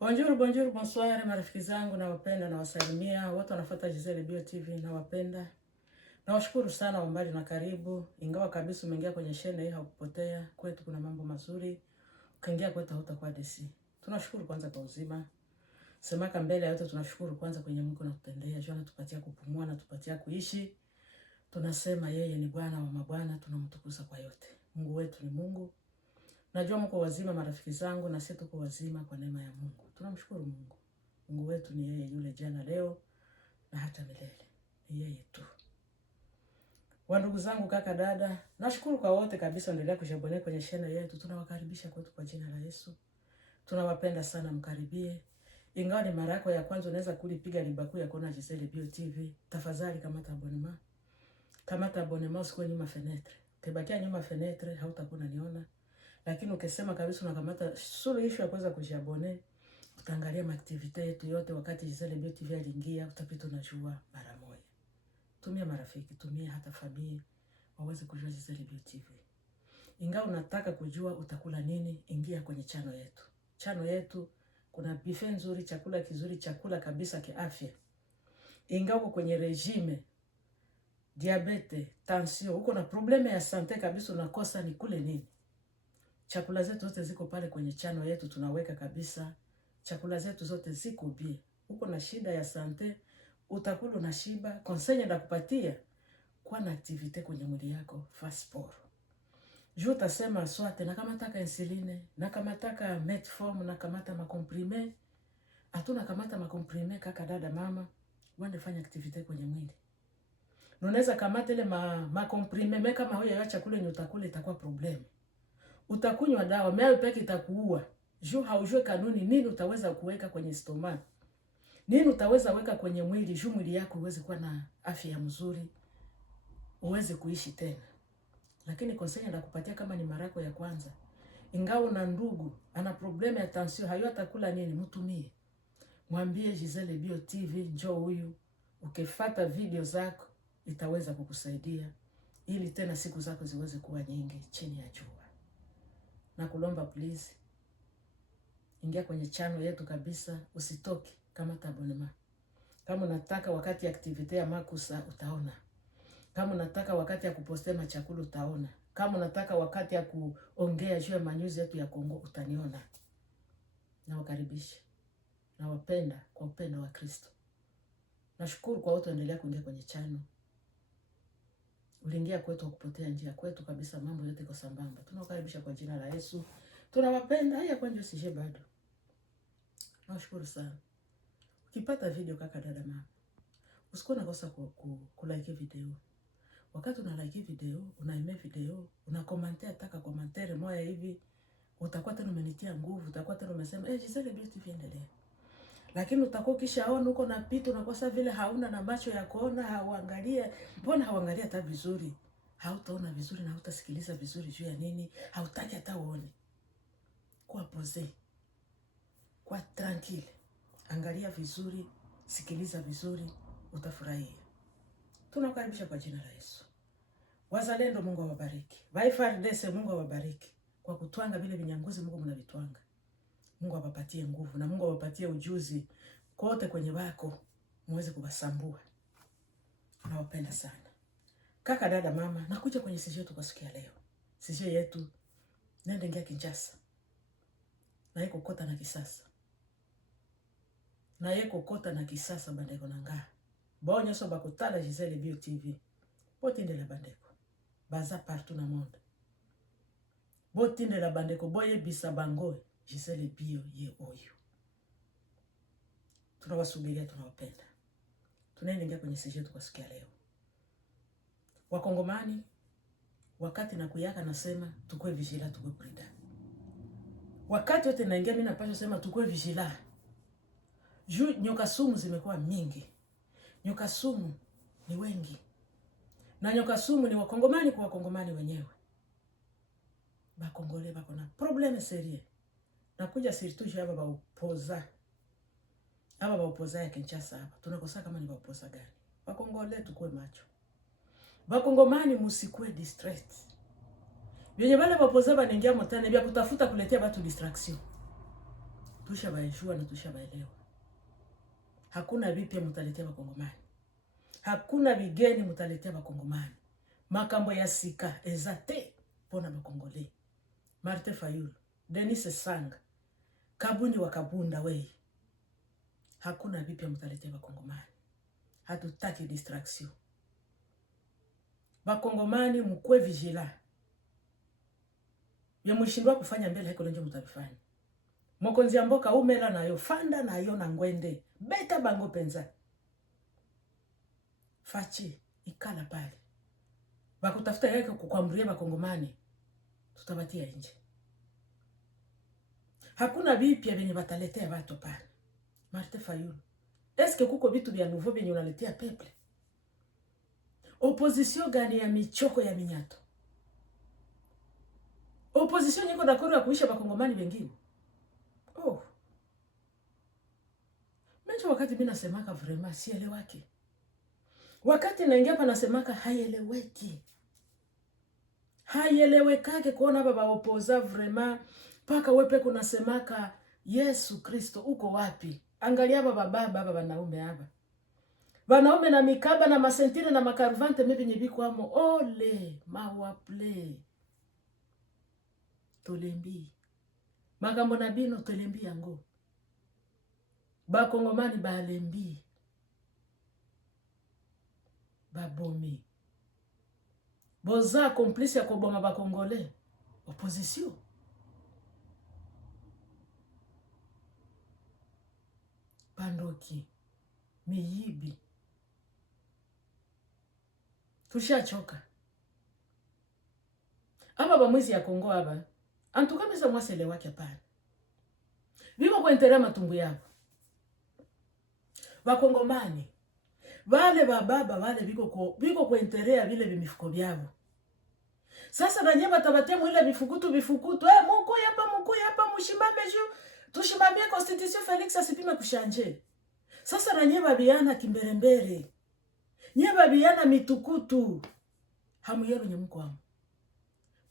Bonjour, bonjour, bonsoir marafiki zangu nawapenda na wasalimia. Wote wanafuata Giselle Bio TV nawapenda. Nawashukuru sana mbali na karibu. Ingawa kabisa umeingia kwenye channel hii hakupotea. Kwetu kuna mambo mazuri. Ukaingia kwetu hutakuwa desi. Tunashukuru kwanza kwa uzima. Semaka mbele ya yote tunashukuru kwanza kwenye Mungu na kutendea. Jana tupatia kupumua na tupatia kuishi. Tunasema yeye ni Bwana wa mabwana, tunamtukuza kwa yote. Mungu wetu ni Mungu. Najua mko wazima marafiki zangu na sisi tuko wazima kwa neema ya Mungu. Tunamshukuru Mungu. Mungu wetu ni yeye yule jana leo na hata milele. Ni yeye tu. Wandugu zangu kaka dada, nashukuru kwa wote kabisa endelea kushabone kwenye channel yetu. Tunawakaribisha kwetu kwa jina la Yesu. Tunawapenda sana mkaribie. Ingawa ni mara yako ya kwanza unaweza kulipiga libaku ya kuona Giselle Bio TV. Tafadhali kamata abonema. Kamata abonema usikue nyuma fenetre. Ukibakia nyuma fenetre hautakuwa unaniona. Lakini ukisema kabisa unakamata suluhisho ya kuweza kujiabone, utaangalia maaktivite yetu yote wakati Giselle Bio TV aliingia, utapita unajua mara moja. Tumia marafiki, tumia hata familia waweze kujua Giselle Bio TV. Ingawa unataka kujua utakula nini, ingia kwenye chano yetu. Chano yetu kuna buffet nzuri, chakula kizuri, chakula kabisa kiafya. Ingawa uko kwenye regime, diabete, tension, uko na probleme ya sante kabisa unakosa ni kule nini. Chakula zetu zote ziko pale kwenye chano yetu tunaweka kabisa. Chakula zetu zote ziko bie. Uko na shida ya sante, utakula na shiba, konsenye ndakupatia kwa na activite kwenye mwili yako, fa sport. Juu utasema swate na kama taka insuline, na kama taka metform, na kama taka makomprime. Hatuna kamata makomprime kaka dada mama, uende fanya activite kwenye mwili. Unaweza kamata ile makomprime kama hoya ya chakula yenye utakula itakuwa problemu. Utakunywa dawa, meayo peke itakuua. Juu haujue kanuni nini utaweza kuweka kwenye stomach. Nini utaweza weka kwenye mwili, juu mwili yako uweze kuwa na afya mzuri, uweze kuishi tena. Lakini konsenya ndakupatia kama ni mara yako ya kwanza. Ingawa na ndugu ana problema ya tension, hayo atakula nini, mtumie. Mwambie Giselle Bio TV njoo huyu. Ukifuata video zako itaweza kukusaidia ili tena siku zako ziweze kuwa nyingi chini ya jua. Na kulomba please, ingia kwenye channel yetu kabisa, usitoki kama abonema. Kama unataka wakati ya activite ya makusa utaona. Kama unataka wakati ya kuposte machakula utaona. Kama unataka wakati ya kuongea juu ya manyuzi yetu ya Kongo utaniona. Na wakaribisha. Na wapenda kwa upendo wa Kristo. Nashukuru kwa wote endelea kuingia kwenye channel. Uliingia kwetu kupotea njia kwetu kabisa, mambo yote kwa sambamba. Tunawakaribisha kwa jina la Yesu. Tunawapenda. Haya kwanza sije bado. Nashukuru sana. Ukipata video kaka dada mama, usikuwa nakosa kulike video. Wakati una like video, unaime video, una commenter taka commentaire moja hivi, utakuwa tena umenitia nguvu, utakuwa tena umesema Giselle Bio TV endelee. Lakini utakuwa kishaona uko na pitu unakosa vile hauna na macho ya kuona, hauangalia, mbona hauangalia hata vizuri? Hautaona vizuri na hautasikiliza vizuri juu ya nini? Hautaki hata uone. Kwa pose. Kwa tranquille. Angalia vizuri, sikiliza vizuri, utafurahia. Tunakaribisha kwa jina la Yesu. Wazalendo Mungu awabariki. FARDC Mungu awabariki. Kwa kutwanga vile vinyanguzi Mungu mnavitwanga. Mungu awapatie nguvu na Mungu awapatie ujuzi kote kwenye wako muweze kubasambua. Nawapenda sana. Kaka dada mama, nakuja kwenye sije yetu kwa siku ya leo. Sije yetu nende ngia Kinshasa. Na yeko kota na kisasa. Na yeko kota na kisasa bandeko nanga. Bonyo so bakutala Giselle Bio TV. Botinde la bandeko. Baza partout na monde. Botinde la bandeko boye bisa bango Giselle Bio ye oyo. Tunawasubiria, tunawapenda. Tunaendelea kwenye sije yetu kwa siku ya leo. Wakongomani wakati na kuyaka nasema tukue vigila, tukue prida. Wakati wote naingia mimi napaswa sema tukue vigila. Juu nyoka sumu zimekuwa mingi. Nyoka sumu ni wengi. Na nyoka sumu ni wakongomani kwa wakongomani wenyewe. Bakongole bako na probleme serie. Nakuja surtout hapa ba upoza. Hapa ba upoza ya Kinshasa hapa. Tunakosa kama ni ba upoza gani. Bakongole tukue macho. Bakongomani musikue distress. Yenye wale ba upoza banaingia motane bia kutafuta kuletea watu distraction. tushabaijua na tushabaelewa. Hakuna vipya mutaletea bakongomani. Hakuna vigeni mutaletea bakongomani. Makambo ya sika ezate pona bakongole. Martin Fayulu, Denis Sanga, Kabuni wa Kabunda wei. Hakuna vipya mutaletea bakongomani. Hatutaki distraction. Bakongomani mkwe vigila. Ya mshindwa kufanya mbele heko lenjo mutafanya. Mokonzi ya mboka umela na yo fanda na yo na ngwende. Beta bango penza. Fachi ikala pale. Bakutafuta yake kukwamburia bakongomani. Tutabatia nje. Hakuna vipya venye bataletea watu pale. Martin Fayulu. Eske kuko vitu vya nouveau venye unaletea peple? Opposition gani ya michoko ya minyato? Opposition yiko dakoro ya kuisha bakongomani wengine. Oh. Menjo wakati mimi nasemaka vraiment sielewaki. Wakati naingia hapa nasemaka haieleweki. Haielewekake kuona baba opoza vraiment paka wepe kuna semaka Yesu Kristo uko wapi? Angalia baba wanaume hapa. Wanaume na mikaba na masentire na makarvante mebi nyebiko amo ole mawaple. Tolembi. Magambo na bino tolembi yango. Bakongomani balembi. Babomi. Boza complice ya koboma bakongole. Opposition. Pandoki. Miyibi. Tushachoka. Aba bamwizi ya Kongo aba. Antuka mesa mwasele wake hapana. Biko kuentelea matumbu yabo. Bakongomani. Wale bababa wale biko kuentelea vile bimifuko byabo. Sasa na nyeba tabatia mwile bifukutu. Muko yapa mushimame juu. Tushimamie constitution Felix asipime kushanje. Sasa na nyeba biana kimberembere. Nyeba biana mitukutu. Hamuyero nyemuko hamu.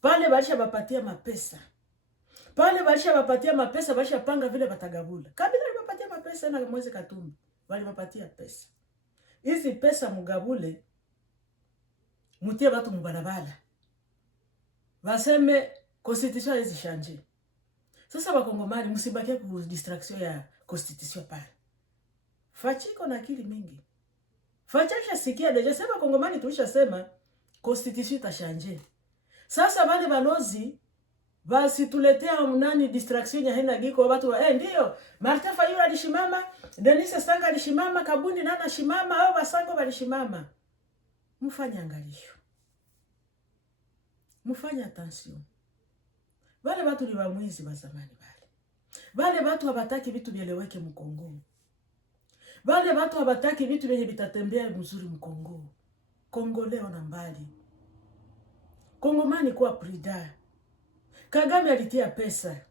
Pale barisha bapatia mapesa. Barisha panga vile batagabula. Kabila bapatia mapesa na mwezi Katumbi. Wali bapatia pesa. Hizi pesa mugabule. Mutie batu mubarabara. Baseme constitution hizi shanje. Sasa bakongomani msibakia ku distraction ya constitution pale. Fachiko na akili mingi. Fachasha sikia deja sema bakongomani tulisha sema constitution itashanje. Sasa wale balozi basi tuletea mnani distraction ya hena giko watu ndio Martin Fayulu alishimama, Denis Sanga alishimama, Kabuni nana shimama au Basango balishimama. Mfanye angalisho. Mfanye attention. Wale watu ni wamwizi wa zamani wale. Wale watu habataki vitu vieleweke mkongo. Wale watu habataki vitu vyenye vitatembea mzuri mkongo. Kongo leo na mbali. Kongomani kwa prida. Kagame alitia pesa.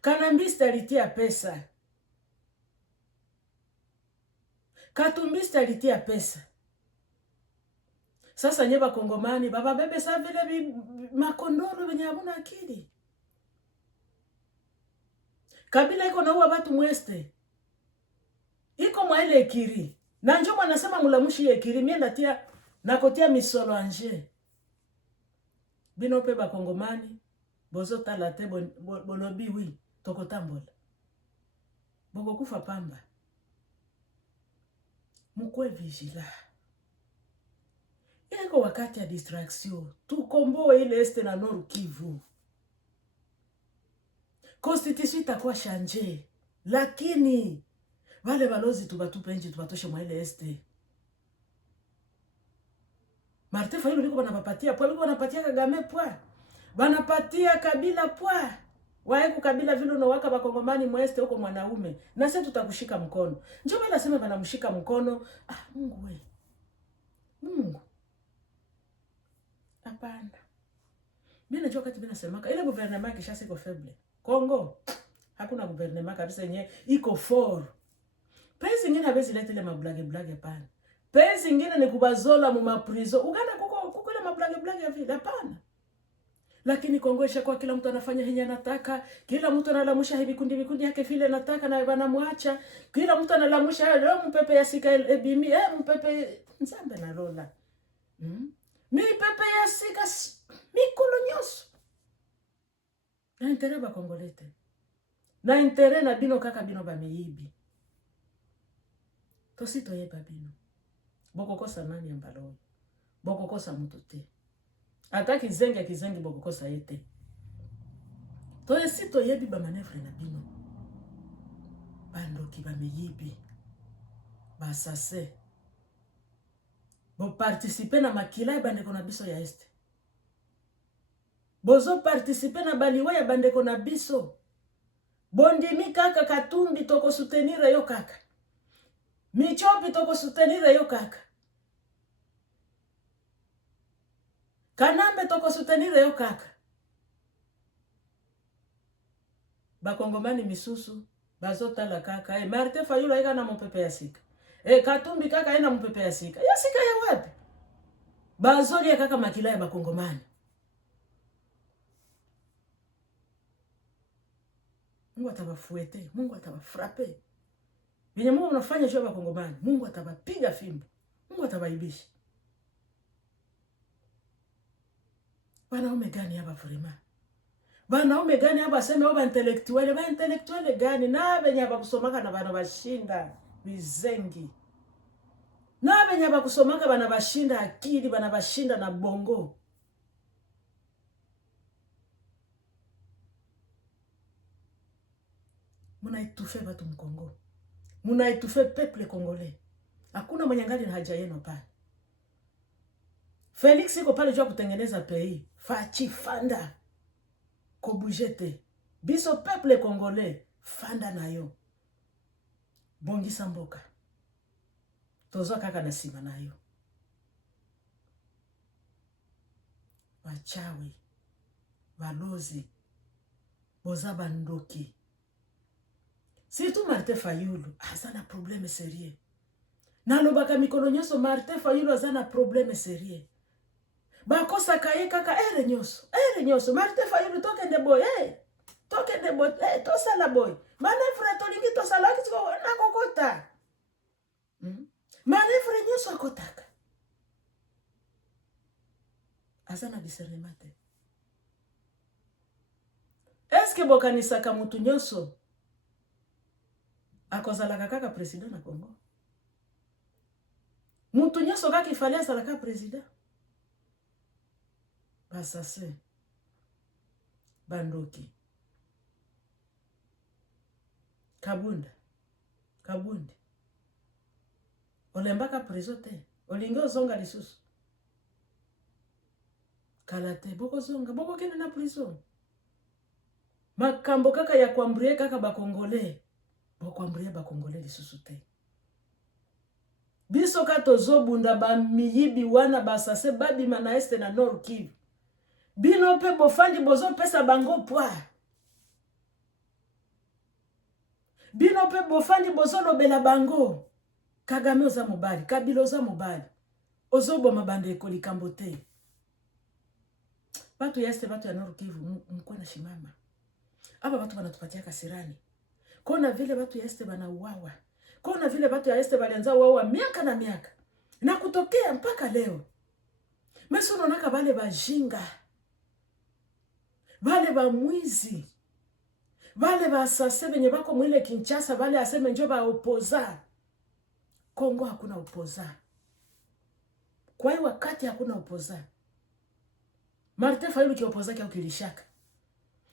Kanambista alitia pesa. Katumbista alitia pesa. Sasa nyeba Kongomani baba bebe sa vile makondoro wenye hamuna akili. Kabila iko naua watu mweste. Iko mwa ile Ekiri. Na njoo anasema mulamushi Ekiri mie nakotia misolo anje. Bino pe ba Kongomani bozo talate bolobi wi tokotambola. Boko kufa pamba. Mukwe vigila. Eko wakati ya distraction. Tukomboe ile este na Nord Kivu. Constitution itakuwa shanje. Lakini wale balozi tubatupe nje tubatoshe mwa ile este. Martin Fayulu liko banapatia poa, liko banapatia Kagame poa. Banapatia Kabila poa. Waeku Kabila vile no waka bakongomani mweste huko mwanaume. Na sasa tutakushika mkono. Njoo bala sema banamshika mkono. Mungu we. Mungu. Hapana. Mimi najua wakati mimi nasemaka ile gouvernement kishasa iko faible. Kongo hakuna gouvernement kabisa yenyewe iko fort. Pesa nyingine habezi leta ile mablage pana. Pesa nyingine ni kubazola mu maprizo. Uganda kuko ile mablage ya vile hapana. Lakini Kongo ishakuwa kila mtu anafanya henye anataka, kila mtu analamusha hivi vikundi yake vile anataka na wanamwacha. Kila mtu analamusha leo mpepe ya sika ebimi, mpepe nzambe na lola. Mi pepe ya sika mikolo nyoso. Na intere ba Kongolete. Na intere na bino kaka bino ba meibi. Tosito yeba bino. Boko kosa nani ambalo. Boko kosa mtu te. Ata kizengi boko kosa yete. Toye sito yebi ba manevre na bino. Bando ki ba meyibi. Ba sase. Bo participer na makila bandeko na biso ya este. Bozo participer na baliwa ya bandeko na biso. Bondimi kaka Katumbi toko soutenir yo kaka. Michopi toko soutenir yo kaka. Kanambe toko soutenir yo kaka. Bakongomani misusu bazotala kaka. Martin Fayulu eka na mopepe ya sika. Katumbi kaka ena mopepe ya sika. Ya sika ya wapi? Bazoli ya kaka makila ya bakongomani. Mungu atabafuete, Mungu atabafrape. Binye Mungu unafanya jua bakongomani, Mungu atabapiga fimbo. Mungu atabaibisha. Wanaume gani hapa vrema? Wanaume gani hapa aseme oba intelektuele? Ba intelektuele gani? Na benye hapa kusomaka na bana bashinda bizengi. Na benye hapa kusomaka bana bashinda akili, bana bashinda na bongo. Muna itufe batu mkongo. Muna itufe peuple congolais. Hakuna mwenye ngali na haja yenu pale. Felix iko pale jua kutengeneza pays. Fachi fanda. Kobujete. Biso peuple congolais. Fanda na yo. Bongisa mboka. Tozo kaka na sima na yo. Wachawi. Walozi. Boza bandoki. Surtout Martin Fayulu, azana problème sérieux. Nalobaka mikolo nyoso Martin Fayulu azana problème sérieux. Bakosa kaye kaka ere nyoso. Martin Fayulu toke de boy, tosa la boy. Manevre tolingi tosa la kitiko na kokota. Manevre nyoso akotaka. Azana discernement. Est-ce que bokanisaka mutu nyoso akozalaka kaka president na Congo? Mutu nyoso kaka ifale azalaka president? Basase. Bandoki. Kabundi. Olembaka preso te. Olingi ozonga lisusu. Kalate. Boko zonga. Boko kene na prison. Makambo kaka ya kuambrie kaka bakongole. Boko ambrie bakongole lisusu te. Biso kato zobunda ba miyibi wana basase babi mana este na Nord Kivu. Bino pe bofandi bozo pesa bango poa. Bino pe bofandi bozo lobela bango. Kagame oza mobali, Kabila oza mobali. Ozobo mabande ekoli kambote. Batu ya este batu ya Nord Kivu mko na shimama. Aba batu banatupatia kasirani. Kona vile batu ya este bana uwawa. Kona vile batu ya este balianza uwawa miaka na miaka. Na kutokea mpaka leo. Meso nonaka bale bajinga. Bale ba mwizi. Bale ba asase benye bako mwile Kinshasa. Bale aseme njo ba opoza. Kongo hakuna opoza. Kwa hiyo wakati hakuna opoza. Martin Fayulu ki opoza kia ukilishaka.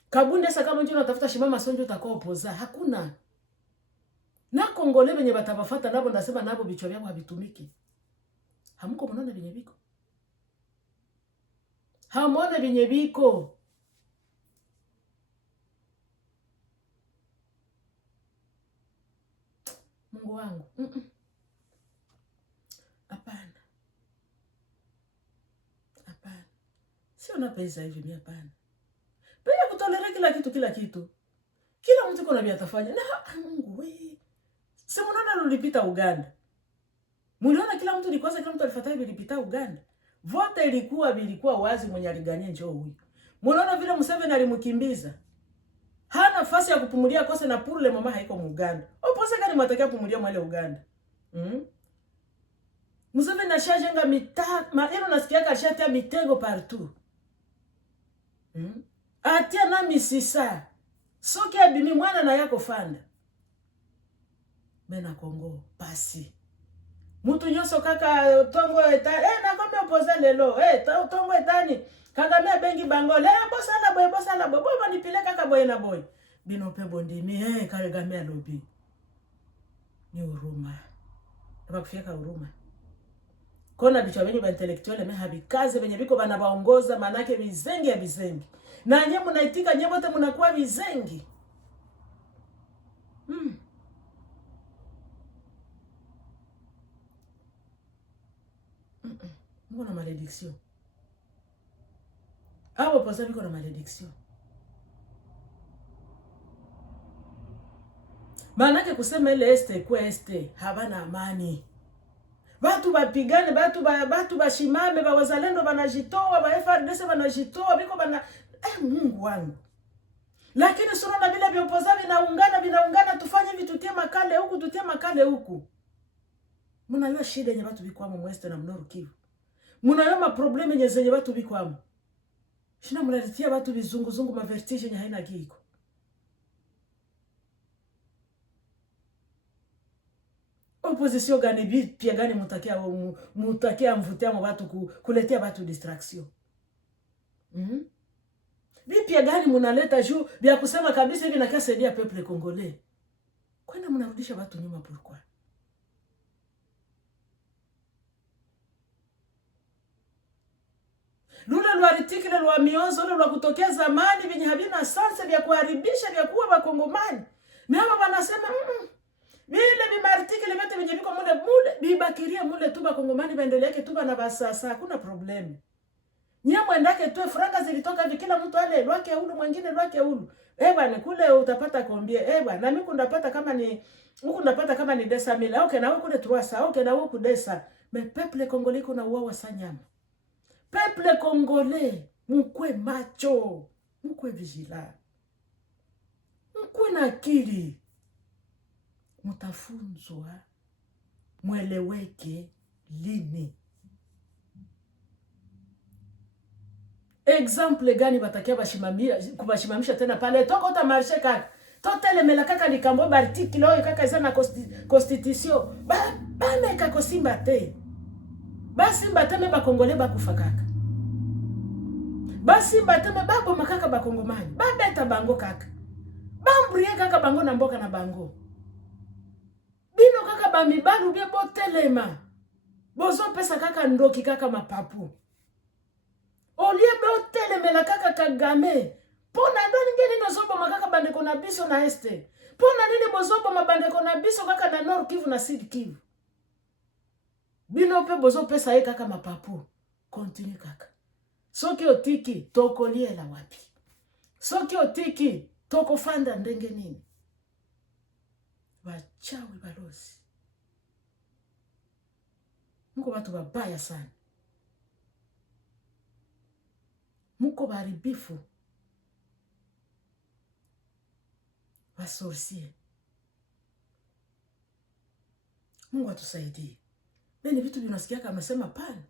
Kabunde sa kama njo natafuta shimama sonjo utakuwa opoza. Hakuna. Na Kongole benye batabafata nabo ndasema nabo bichwa byabo habitumiki. Hamuko mnaona benye biko. Hamona benye biko. Mungu wangu. Hapana. Hapana. Sio na pesa hivi mimi hapana. Bila kutolera kila kitu. Kila mtu kuna vya atafanya. Na Mungu we. Si mnaona lulipita Uganda. Mliona kila mtu kila mtu alifuata bilipita Uganda. Vote ilikuwa wazi mwenye aligania njoo huyu. Munaona vile Museveni alimkimbiza. Hana nafasi ya kupumulia kose na pour le moment haiko mu Uganda. Opose gani mwatakia pumulia mwale Uganda? Museveni ashajenga ino nasikia kashatia mitego partout. Atia na misisa. Soki abimi mwana na yako fanda. Mena Kongo pasi. Mutu nyoso kaka tongo etani. Nakome opoza lelo. Tongo etani. Kagame bengi bango. Bosala boy. Boy manipile kaka boy na boy. Bino pe bondimi. Kagame alobi. Ni huruma. Naba kufieka huruma. Kona bichwa bengi ba intellectuale me habikaze benye biko bana baongoza manake bizengi ya bizengi. Na nye munaitika nye bote munakuwa bizengi. Mko na malédiction. Awo posa biko na malédiction. Manake kusema ile este kwa este habana amani. Batu bapigane, batu bashimame, wazalendo banajitoa, ba FARDC banajitoa, biko bana Mungu wangu. Lakini sura na bila vyopoza vinaungana tufanye vitu tutie makale huku. Mnajua shida yenye watu bikwamo mweste na mnoru Kivu. Mnajua maprobleme yenye zenye watu bikwamo. Shina mnaletea watu bizunguzungu mavertige yenye haina kiko. Opposition gani pia gani mutakia mvutia watu kuletea watu distraction. Vipia gani munaleta juu vya kusema kabisa hivi nakia saidia peuple congolais. Kwenda mnarudisha watu nyuma pourquoi? Lule lwa article lwa mionzo lule lwa kutokea zamani venye havina sanse vya kuharibisha vya kuwa wakongomani. Meama wanasema vile vima article vyote venye viko mule bibakiria mule tu wakongomani baendeleke tu na basasa hakuna problemu. Nyamwe ndake tu franga zilitoka hivi kila mtu ale lwake hulu mwingine lwake hulu. Bwana kule utapata kombie. Na mimi ndapata kama ni huko ndapata kama ni desa mila. Okay na wewe kule tuwasa. Okay na wewe kudesa. Me peuple congolais kuna uawa sanyama. Peuple congolais mkwe macho. Mkwe vigila. Mkwe na akili. Mutafunzwa. Mweleweke lini. Exemple gani batakia kubashimamisha tena pale toko ta marché kaka totele mela kaka likambo ba article oyo kaka zana constitution ba meka kosimba te basimba te me ba congolais ba kufa kaka basimba te me ba boma kaka ba kongomani ba beta bango kaka ba mbrie kaka bango na mboka na bango bino kaka ba mibalu bie botelema bozo pesa kaka ndoki kaka mapapu olie be mela kaka Kagame. Pona ndoni ngeni nozobo makaka bandeko na biso na este. Pona nini bozobo mabandeko na biso kaka na Nord Kivu na Sud Kivu. Bino pe bozo pesa ye kaka mapapu. Continue kaka. Soki otiki toko liela wapi. Soki otiki toko fanda ndenge nini. Wachawi balozi. Mko watu wabaya sana. Muko baribifu. Wasorcier. Mungu atusaidie. Nini vitu vinasikia kama nasema pana.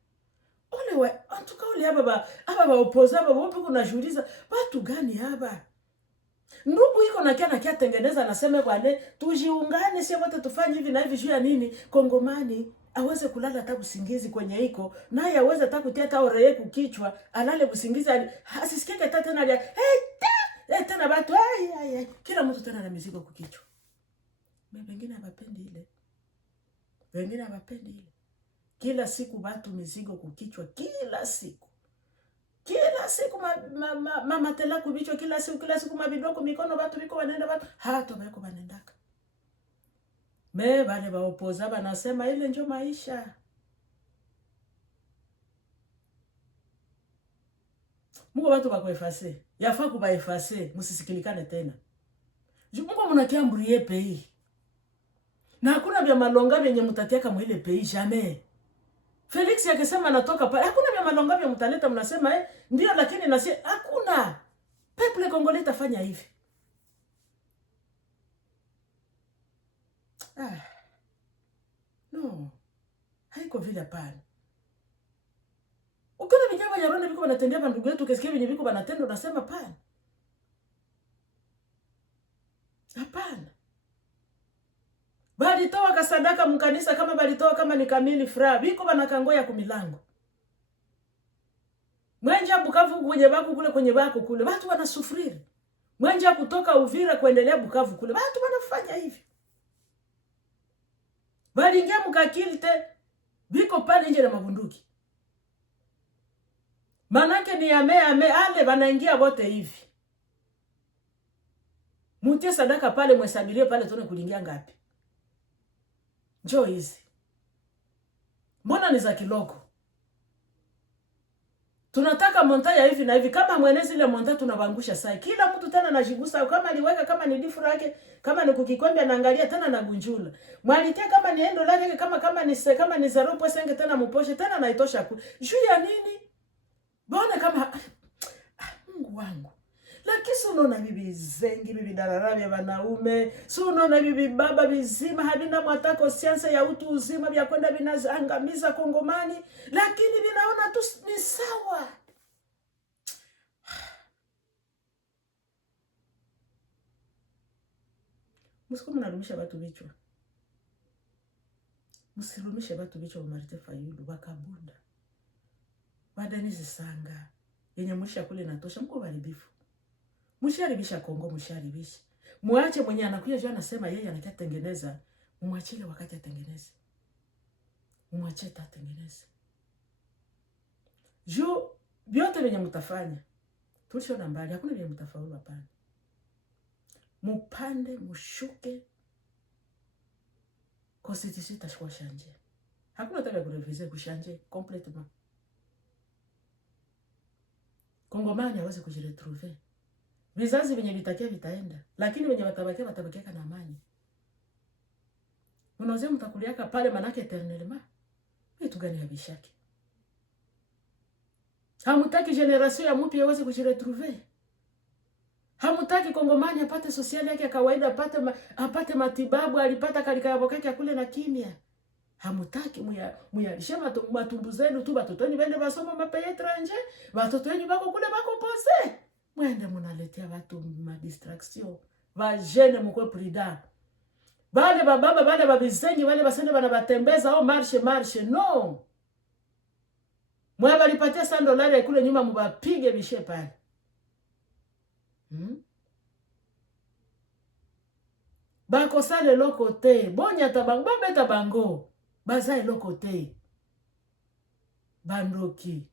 Ole antuka ole haba opoza haba wapi kuna juliza watu gani haba? Ndugu iko na kia tengeneza nasema kwa tujiungane sio wote tufanye hivi na hivi juu ya nini? Kongomani aweze kulala hata usingizi kwenye iko naye aweze hata kutia hata oreye kukichwa alale usingizi asisikike hata tena tena watu kila mtu tena na mizigo kukichwa. Wengine hawapendi ile. Wengine hawapendi ile. Kila siku watu mizigo kukichwa kila siku. Kila siku mama tela kubichwa kila siku mabidoko mikono watu biko wanaenda watu hata bako wanaendaka. Wale waopoza wanasema ile ndio maisha. Mungu watu bakuefase. Yafaa kubaefase, msisikilikane tena. Mungu mnakiamburie pei. Na hakuna vya malonga vyenye mtatiaka mwile pei jamais. Felix yakisema natoka pale, hakuna vya malonga vya mtaleta mnasema ndio lakini nasi Hakuna peuple congolais tafanya hivi. No. Haiko vile hapana. Ukiona vinyama ya Rwanda biko wanatendea bandugu yetu, kesikia venye biko banatenda unasema pana. Hapana. Balitoa kasadaka mkanisa kama balitoa kama ni kamili fra. Biko banakangoya kumilango. Mwenja Bukavu kwenye bako kule kwenye bako kule. Watu wanasufriri. Mwenja kutoka Uvira kuendelea Bukavu kule. Watu wanafanya hivi. Balingia mkakilte biko pale nje na mabunduki. Manake ni ame ale wanaingia wote hivi. Mutie sadaka pale mwesabirie pale tuone kulingia ngapi. Njoo hizi. Mbona ni za kiloko? Tunataka monta hivi na hivi, kama mwenezi ile monta tunabangusha sai. Kila mtu tena anajigusa kama aliweka kama ni difura yake, kama ni kukikwambia anaangalia tena na gunjula. Mwalitia kama ni endo lake kama ni 0.5 tena mposhe tena naitosha ku. Juu ya nini? Bwana kama Mungu wangu. Lakini si unaona bibi zengi, bibi dararabi ya wanaume, si unaona bibi baba bizima habina mwatako siansa ya utu uzima vya kwenda vinaangamiza Kongomani, lakini vinaona tu ni sawa. Msiku mnarumisha watu vichwa. Msirumishe watu vichwa wa Martin Fayulu, wakabunda. Wadanizi sanga. Yenye mwisha kule natosha, mko baribifu. Msharibisha Kongo, msharibisha. Muache mwenye anakuja juu anasema yeye anatengeneza, muachile wakati atengeneze. Muache tatengeneze. Juu vyote venye mtafanya tuliona mbali, hakuna venye mtafaulu hapana. Mupande, mushuke. Constitution itashwa shanje. Hakuna tabia kurevize kushanje complètement. Kongomani hawezi kujiretrouver. Vizazi venye vitakia vitaenda, lakini venye watabakia kana amani. Unaweza mtakuliaka pale manake eternellement. Vitu gani habishaki? Hamutaki generation ya mpya iweze kujiretrouver. Hamutaki Kongomani apate social yake ya kawaida, apate matibabu alipata kalika yabo kake kule na kimya. Hamutaki shema matumbu zenu tu watoto wenu bende basoma mapaye étranger, watoto wenu bako kule bako pose. Mwende munaletea watu ma distraction. Va jeune mko prida. Bale bababa bale babizengi bale basende bana batembeza au marche no. Mwa balipatia $100 kule nyuma mubapige bishe pale. Bako sale lokote, bonya tabango, babeta bango. Bazai lokote. Bandoki.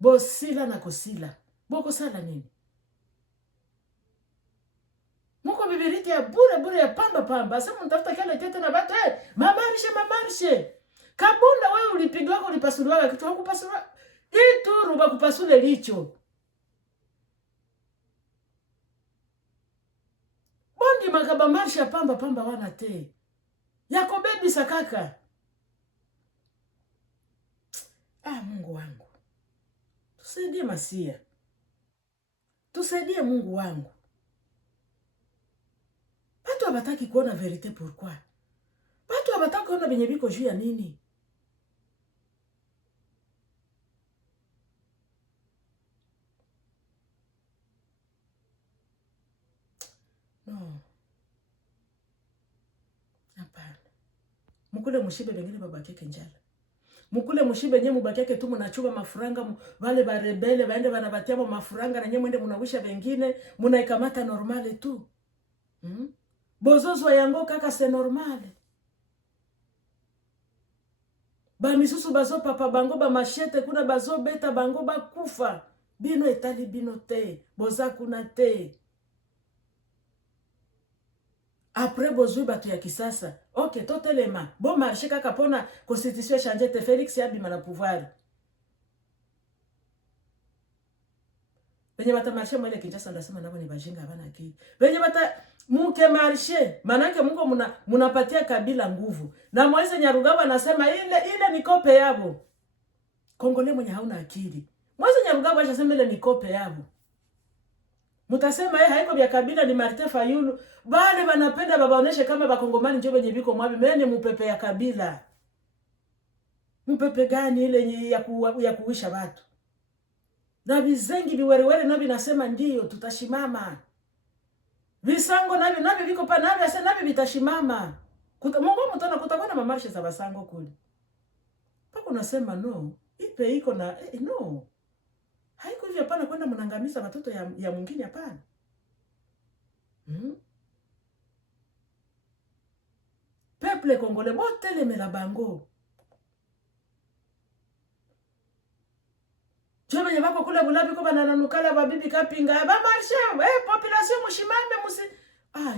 Bosila na kosila. Boko sala nini? Muko bibiriti ya bure ya pamba. Asema mtafuta kile tete na batu. Mamarishe. Kabunda wewe ulipigwa wako ulipasuliwa kitu hakupasuliwa. Ituru bakupasule licho. Bondi makaba marisha pamba wana te. Yako bebi sakaka. Mungu wangu. Tusaidie Masia. Tusaidie Mungu wangu. Watu habataki kuona verite pourquoi. Watu habataki kuona benye biko juu ya nini? No. Hapana. Mukule mushibe bengine babake kenjala. Mukule mushibe nye mubakeke tu munachuba mafuranga wale barebele baende banabatia mafuranga na nye mwende munawisha bengine munaikamata normale tu. Bozozo yango kaka se normale. Ba misusu bazo papa bango ba machete kuna bazo beta bango ba kufa. Bino etali bino te. Boza kuna te. Après bozui batu ya kisasa. Ok, totelema. Bon marché kaka pona constitution changer te Félix yabima na pouvoir. Benye bata marché mwele Kinshasa ndasema nabo ni bajinga bana akili. Benye bata muke marché, manake mungo munapatia Kabila nguvu. Na Moise Nyarugabo anasema ile ni kope yabo. Kongole mwenye hauna akili. Mwazi Nyarugabo acha sema ile mikope yabo. Mutasema haiko vya kabila ni Martin Fayulu. Bale banapenda babaoneshe kama bakongomani njo benye biko mwabi mene mupepe ya kabila. Mupepe gani ile ya kuwisha watu? Na bizengi biwerewere nabi nasema ndiyo tutashimama. Bisango nabi biko pa nabi ase nabi bitashimama. Mungu mtana kutakuwa na mamarshe za basango kule. Pako nasema no, ipe iko na no. Haiko hivyo hapana kwenda mnangamiza watoto ya mwingine hapana. Peuple congolais bote le melabango. Jobe yabako kule bulabi ko bananukala babibi kapinga ba marche population mushimame musi.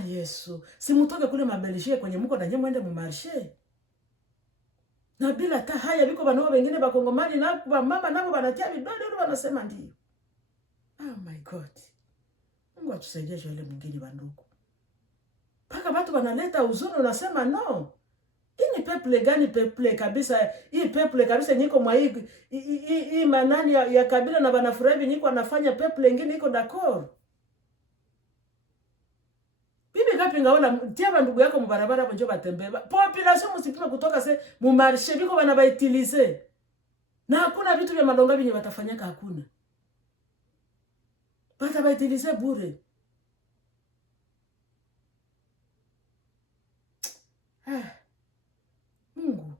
Yesu, si mutoke kule mabelishie kwenye mko na nyemwende mu marche. Na bila ta haya biko banao wengine bakongomani na mama nabo banatia vidole ndio wanasema ndio. Oh my God. Mungu atusaidie ile mwingine banduku. Paka watu wanaleta uzuni unasema no. Hii ni peuple gani peuple kabisa? Hii peuple kabisa niko mwa hii manani ya kabila na banafurahi niko anafanya peuple nyingine iko d'accord. Bibi kapinga wala tia ndugu yako mbarabara hapo njoo batembee. Population msipime kutoka se mu marché biko bana baitilize. Na hakuna vitu vya malonga vinye watafanyaka hakuna. Bata baitilize bure. Mungu.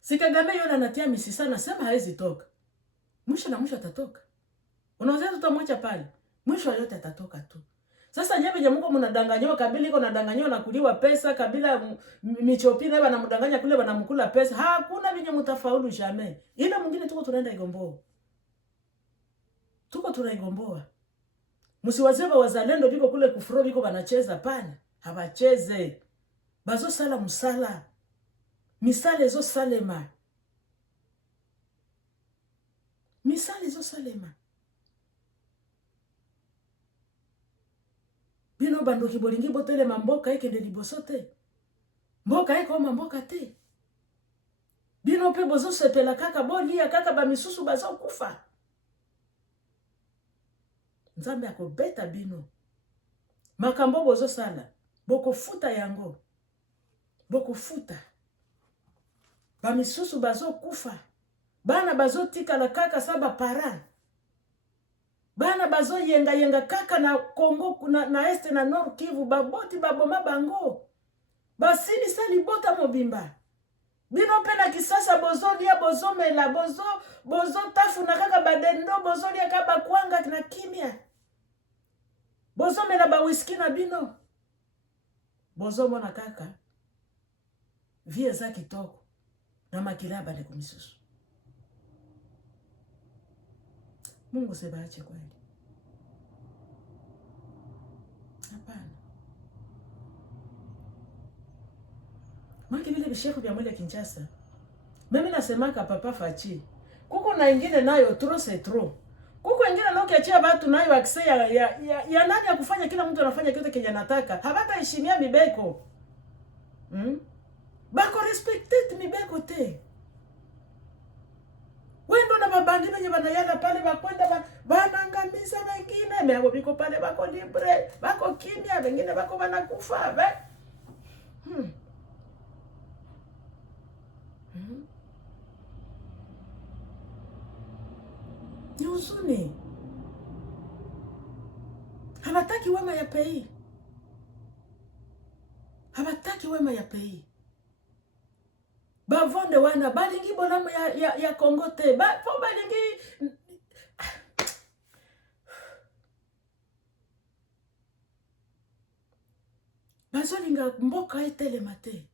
Sikagame yona anatia misisa na sema hawezi toka. Mwisho na mwisho atatoka. Unaweza tutamwacha pale. Mwisho yote atatoka tu. Sasa nyewe je Mungu mnadanganywa kabila iko nadanganywa na kuliwa pesa kabila michopi na banamdanganya kule banamkula pesa. Hakuna vinyo mtafaulu jamais. Ila mwingine tuko tunaenda igomboa. Tuko tunaigomboa. Msiwazeba wazalendo biko kule kufuro biko banacheza pana. Habacheze. Bazo sala musala. Misale zo salema. Misale zo salema. Bino bando kibolingi botele mamboka eke de libosote. Mboka eke oma mboka te. Bino pe bozo sepela kaka bolia kaka ba misusu bazo kufa. Nzambe akobeta bino. Makambo bozo sala. Boko futa yango. Boko futa. Ba misusu bazo kufa. Bana bazo tika la kaka saba para. Bana bazo yenga kaka na Kongo na este na Nord Kivu baboti baboma bango. Basili sali bota mobimba. Bino pena kisasa bozo lia bozo mela bozo tafu na kaka badendo bozo lia kaba kwanga na kimia. Bozo mela ba whisky na bino. Bozo mona kaka. Vie za kitoko na makilaba de kumisusu. Mungu sebaache kweli. Hapana. Maki vile bisheku vya mwele Kinshasa. Mimi nasemaka papa Fachi. Kuko na ingine nayo trop c'est trop. Kuko ingine na ukiachia watu nayo access ya nani ya kufanya kila mtu anafanya kitu kenye anataka. Habata heshimia mibeko. Bako respecte mibeko te. Wendo na babandi benye banayala pale bakwenda banangamiza wengine meabo biko pale bako libre bako kimya wengine bako banakufa Ni huzuni. Habataki wema ya pei. Habataki wema ya pei. Bavonde wana balingi bonamu ya Kongo te po balingi bazolinga mboka etele mate.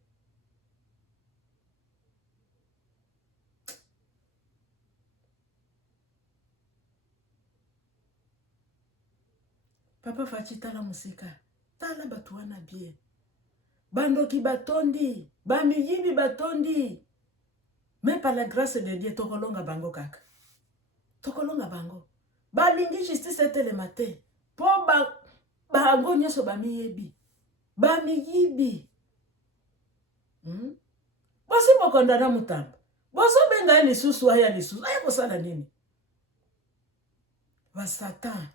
Papa Fachi tala musika tala batu wana bie bandoki batondi, bamiyibi batondi. Mais par la grâce de Dieu, tokolonga bango kaka. Tokolonga bango. Balingi justice etele mate. Po bango nyoso bamiyebi. bamiyibi. Bosi bokondana mutamba. Boso benga lisusu haya lisusu. Haya kosala nini? Ba Satan.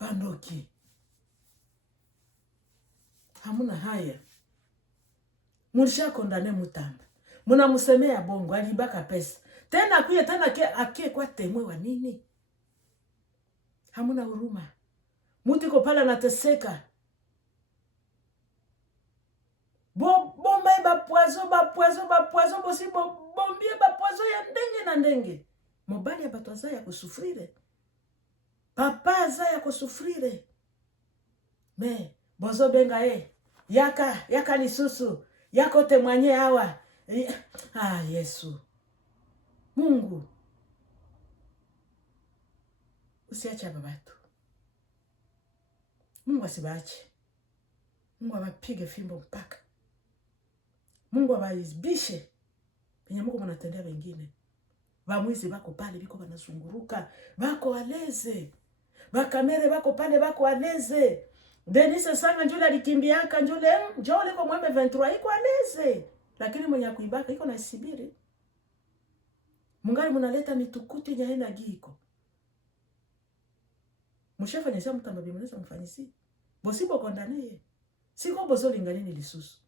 Bandoki. Hamuna haya. Mulisha kondane mutamba. Muna musemea bongo alibaka pesa. Tena kuye tena akie kwa temwe wa nini? Hamuna huruma. Muti ko pala nateseka. Bomba ba poison bosi bombie ba poison ya ndenge na ndenge. Mobali ya bato aza ya kusufrire. Papa aza ya kusufrire. Me bozo benga yaka lisusu. Yako temwanye hawa. Yesu. Mungu. Usiache babatu. Mungu asibache. Mungu abapige fimbo mpaka. Mungu abaizibishe. Penye Mungu mnatendea wengine. Bamwizi bako pale biko banazunguruka. Bako aleze. Bakamere bako pale bako aleze. Denise Sanga njole alikimbiaka njole kwa mwembe 23 iko aleze. Lakini mwenye kuibaka iko na Sibiri. Mungali munaleta mitukuti nya hena giko. Mushefa nyesha mutamba bimuneza mfanyisi. Bosi bokondane ye. Siko bozo linganini lisusu.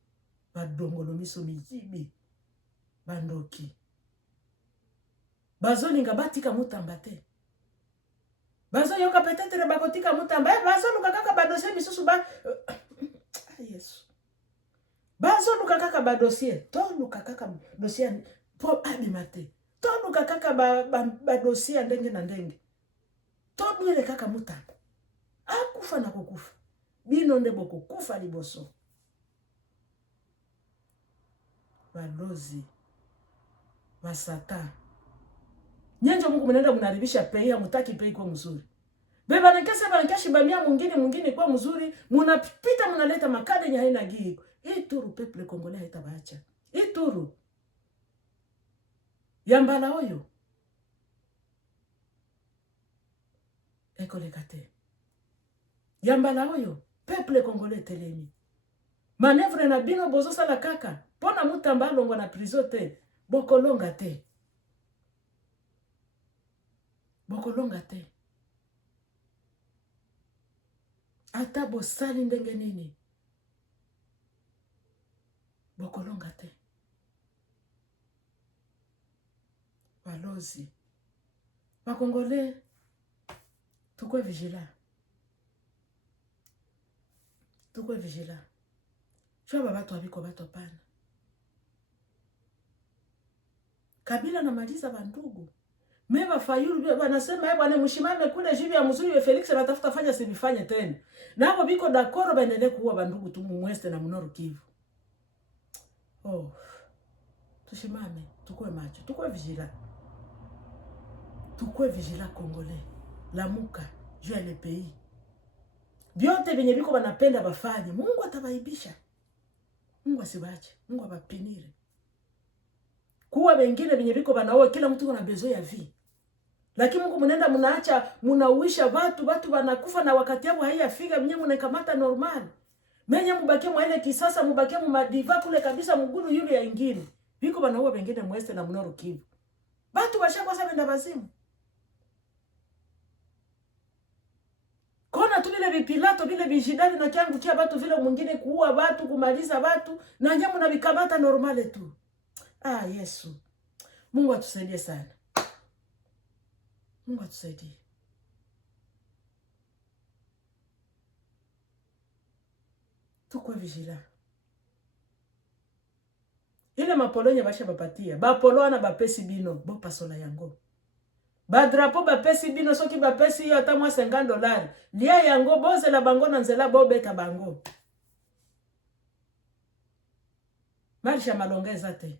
Badongolo miso mizibi. Bandoki. Bazo linga batika mutamba te. Bazo yoka petetere bakotika mutamba. Bazo luka kaka badose misusu ba... Yesu. Bazo luka kaka badosier. To luka kaka dosier. Po abimate. To luka kaka badosier ndenge na ndenge. To nwele kaka mutamba. Akufa na kukufa. Bino ndebo kukufa liboso. Balozi. Basata. Nyenjo Mungu mnaenda mnaribisha pei ya mutaki pei kwa mzuri. Beba nakese banakashi bamia mwingine kwa mzuri, munapita mnaleta makade nya haina giko. Ituru peuple congolais haitabacha. Ituru. Yambala oyo. Ekolekate. Yambala oyo. Peuple congolais telemi. Manevre na bino bozo sala kaka. Pona mutamba longo na prison te. Bokolonga te. Bokolonga te. Ata bosali ndenge nini. Bokolonga te. Balozi. Bakongolais. Tukwe vigila. Tukwe vigila. Chwa babatu abiko bato pana. Kabila na maliza bandugu. Meba Fayulu wanasema bwana mshimame kule jivi ya mzuri wa Felix batafuta fanya sivifanye tena. Na hapo biko dakoro baendelee kuua bandugu tu mweste na mnoru Kivu. Tushimame, tukue macho, tukue vigila. Tukue vigila Congolais. Lamuka, juu ya le pays. Vyote venye biko banapenda bafanye, Mungu atabaibisha. Mungu asibache, Mungu abapinire. Kuwa wengine venye biko banaoa kila mtu kuna bezo ya vi. Lakini Mungu mnaenda mnaacha mnauisha watu wanakufa na wakati yao haiyafika mnye mnakamata normal. Menye mbakie mwaile kisasa mbakie madiva kule kabisa mgulu yule ya ingine. Biko banaoa wengine mweste na mnoru Kivu. Batu bashakwa sabe na bazimu. Kona tu vile vipilato vile vijidali na kiangu kia batu vile mwingine kuua batu kumaliza batu na nyamu na vikamata normale tu. Yesu. Mungu atusaidie sana. Mungu atusaidie. Tukwe vigila. Ile mapolonye basha bapatia. Bapolo na bapesi bino. Bo pasola yango. Badrapo bapesi bino soki bapesi yo ata mwa $50. Lia yango boze la bango na nzela bo beta bango. Marisha malongeza te.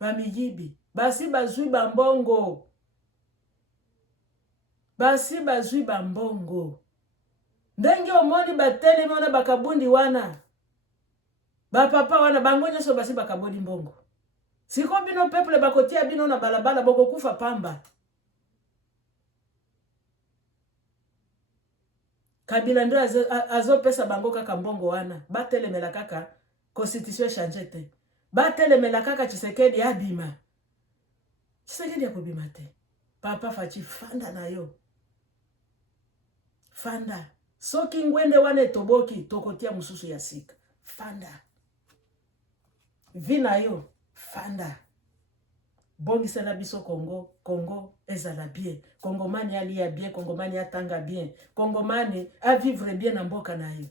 Bamiyibi. Basi bazui bambongo. Basi bazui bambongo. Ndenge omoni batele mona bakabundi wana. Bapapa wana bangonya so basi bakabundi mbongo. Siko bino peuple bakotia bino na balabala boko kufa pamba. Kabila ndio azo pesa bango kaka mbongo wana. Batelemela kaka constitution change. Batelemela kaka Tshisekedi abima. Tshisekedi akobima te. Papa Faci fanda na yo. Fanda. Soki ngwende wane toboki tokotia mususu ya sika. Fanda. Vina yo. Fanda. Bongisela biso Congo. Congo ezala bien. Congomani alia bien. Congomani atanga bien. Congomani a vivre bien na mboka na yo.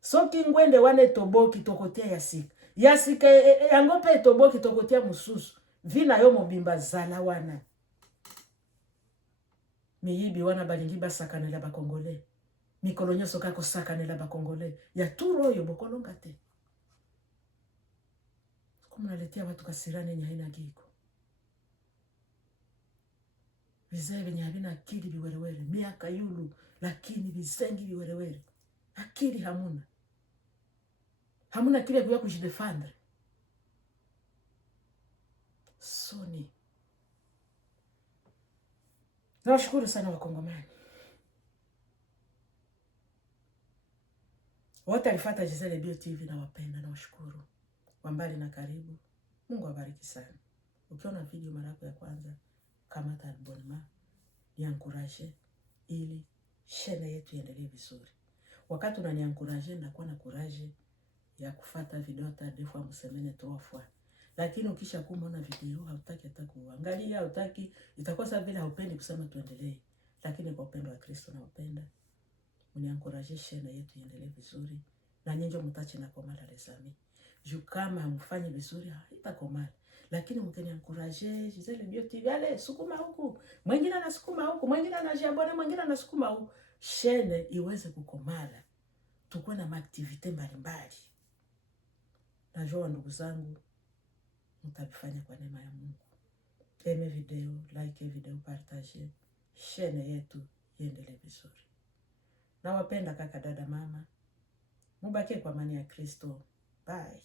Soki ngwende wane toboki tokotia ya sika. Ya sika yango pe toboki tokotia mususu. Vina yo mobimba zala wana. Miyibi wana balingi basakanela ba Congolais. Mikolo nyonso kako sakanela ba Congolais. Ya turo yo bokolonga te. Kama naletea watu kasirani yenye haina giko. Vizee venye havina akili viwerewere. Miaka yulu lakini vizengi viwerewere. Akili hamuna. Hamuna akili ya kuya kujidefendre. Soni. Nawashukuru sana Wakongomani. Wote alifuata Giselle Bio TV na wapenda na washukuru. Wambali na karibu. Mungu awabariki sana. Ukiona video mara yako ya kwanza, kamata abonnement, niankuraje ili chaîne yetu iendelee vizuri. Wakati unaniankuraje ndakuwa na courage ya kufuata video hata 2 fois msemene 3 fois. Lakini ukisha kuona video hautaki hata kuangalia, hautaki, itakuwa sawa vile haupendi kusema tuendelee. Lakini kwa upendo wa Kristo na upenda, uniankuraje chaîne yetu iendelee vizuri na nyinyi mtache na komala lesami. Juu kama hamfanyi vizuri haitakomala. Lakini mkiniankuraje Giselle Bio TV, ale sukuma huku, mwingine anasukuma huku, mwingine anajiabone, mwingine anasukuma huku, chaîne iweze kukomala. Tukue na maaktivite mbalimbali. Najua ndugu zangu mtabifanya kwa neema ya Mungu. Aime video, like video, partage. Chaîne yetu iendelee vizuri. Na wapenda kaka, dada, mama. Mubaki kwa amani ya Kristo. Bye.